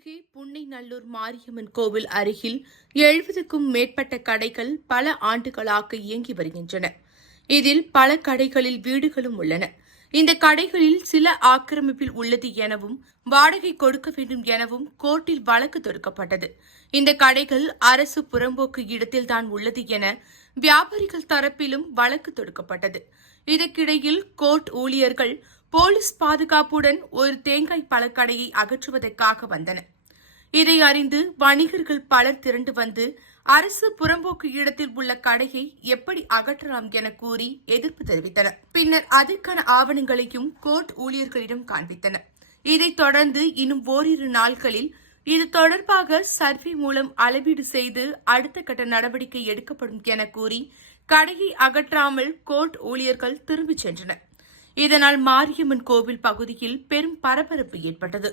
அருகே புன்னைநல்லூர் மாரியம்மன் கோவில் அருகில் 70க்கும் மேற்பட்ட கடைகள் பல ஆண்டுகளாக இயங்கி வருகின்றன. இதில் பல கடைகளில் வீடுகளும் உள்ளன. இந்த கடைகளில் சில ஆக்கிரமிப்பில் உள்ளது எனவும் வாடகை கொடுக்க வேண்டும் எனவும் கோர்ட்டில் வழக்கு தொடுக்கப்பட்டது. இந்த கடைகள் அரசு புறம்போக்கு இடத்தில்தான் உள்ளது என வியாபாரிகள் தரப்பிலும் வழக்கு தொடுக்கப்பட்டது. இதற்கிடையில் கோர்ட் ஊழியர்கள் போலீஸ் பாதுகாப்புடன் ஒரு தேங்காய் பழக்கடையை அகற்றுவதற்காக வந்தனர். இதை அறிந்து வணிகர்கள் பலர் திரண்டு வந்து அரசு புறம்போக்கு இடத்தில் உள்ள கடையை எப்படி அகற்றலாம் என கூறி எதிர்ப்பு தெரிவித்தனர். பின்னர் அதற்கான ஆவணங்களையும் கோர்ட் ஊழியர்களிடம் காண்பித்தனர். இதைத் தொடர்ந்து இன்னும் ஓரிரு நாட்களில் இது தொடர்பாக சர்வே மூலம் அளவீடு செய்து அடுத்த கட்ட நடவடிக்கை எடுக்கப்படும் என கூறி கடையை அகற்றாமல் கோர்ட் ஊழியர்கள் திரும்பிச் சென்றனர். இதனால் மாரியம்மன் கோவில் பகுதியில் பெரும் பரபரப்பு ஏற்பட்டது.